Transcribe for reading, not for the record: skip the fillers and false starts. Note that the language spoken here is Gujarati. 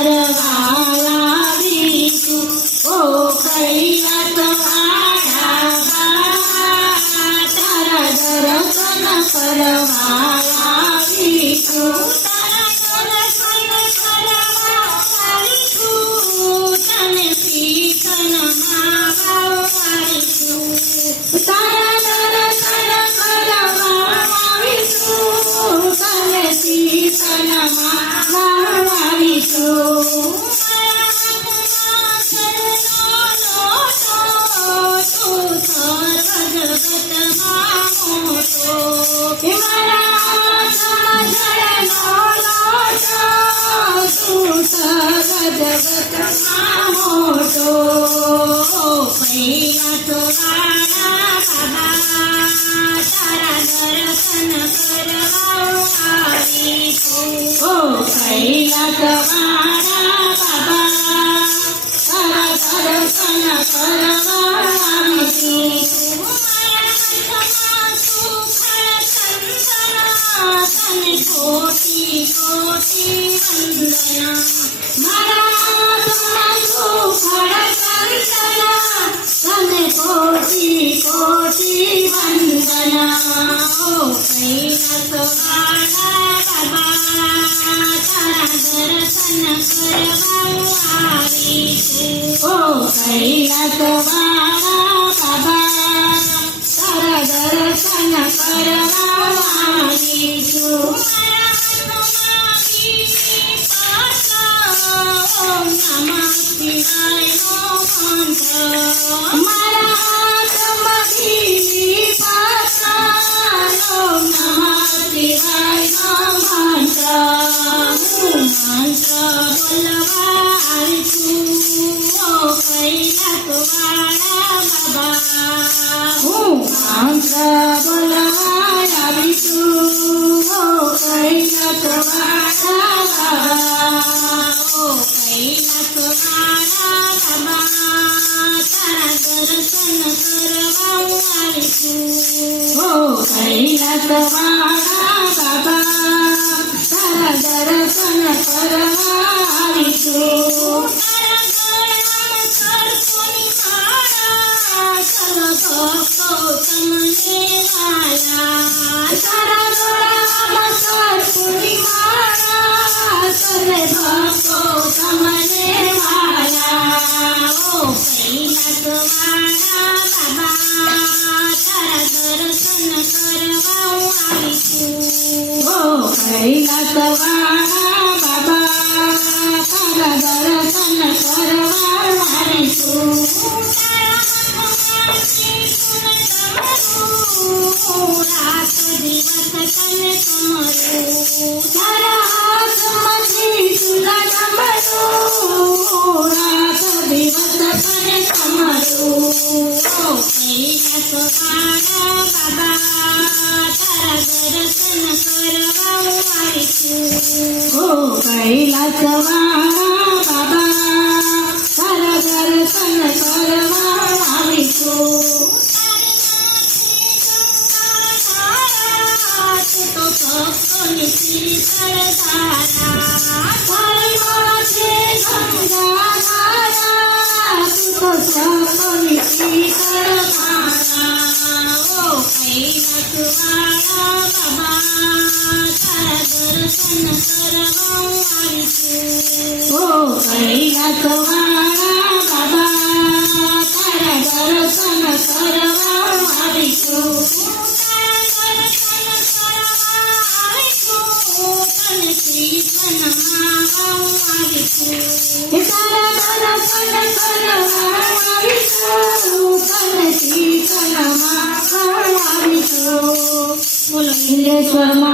કરવા આવીશું. ઓ કૈલાસવાળા તારા દર્શન કરવા આવીશું. તને શીખનમાં વાળીશું. તારા દર્શન કરવા આવીશું. તને શીખનમાં વાળીશું. તું સર્વ જગતમાં મોટો. મારા સમજણનો લોટો. તું સર્વ જગતમાં મોટો. કૈલાસવાળા બાબા તારા દર્શન કરવા આવીશું. ઓ કૈલાસવાળા બાબા તારા દર્શન કરવા આવીશું. તને કોટી કોટી વંદના. મારા હાથમાં સુખડ કંદના. તને કોટી કોટી વંદના. ઓ કૈલાસવાળા બાબા તારા દર્શન કરવા આવીશું. ઓ કૈલાસવાળા બાબા તારા દર્શન કરવા આવીશું. ઓમ નમઃ શિવાયનો મંત્ર. મારા હાથમાં ઘીની પાસા. ઓમ નમઃ શિવાયનો મંત્ર. હું મંત્ર બોલવા આવીશું. ઓ કૈલાસવાળા બાબા હું મંત્ર બોલવા આવીશું. ઓ કૈલાસવાળા બાબા. ઓ કૈલાસવાળા બાબા તારા દર્શન કરવા આવીશું. ઓ કૈલાસવાળા બાબા તારા દર્શન કરવા આવીશું. ભક્તો તમને વાલા. તારા ગળામાં સરપુની માળા. સર્વે ભક્તો તમને વાલા. ઓ કૈલાસવાળા બાબા તારા દર્શન કરવા આવીશું. ઓ કૈલાસવાળા બાબા તારા દર્શન કરવા આવીશું. રાત દિવસ તને સમરું. તારા હાથમાં ત્રિશૂલ ડમરું. રાત દિવસ તને સમરું. ઓ કૈલાસવાળા બાબા તારા દર્શન કરવા આવીશું. ઓ કૈલાસવાળા બાબા તારા દર્શન કરવા આવીશું. તો ભક્તોની શીતળ ધારા. તારી માથે ગંગા ધારા. તું તો ભક્તોની શીતળ ધારા. ઓ કૈલાસવાળા બાબા તારા દર્શન કરવા આવીશું. ઓ કૈલાસવાળા બાબા તારા દર્શન કરવા આવીશું. તને શીખનમાં આવીશું. તારા દર્શન કરવા આવીશું. તને શીખનમાં આવીશું. બોલો હિન્દેશ્વરમાં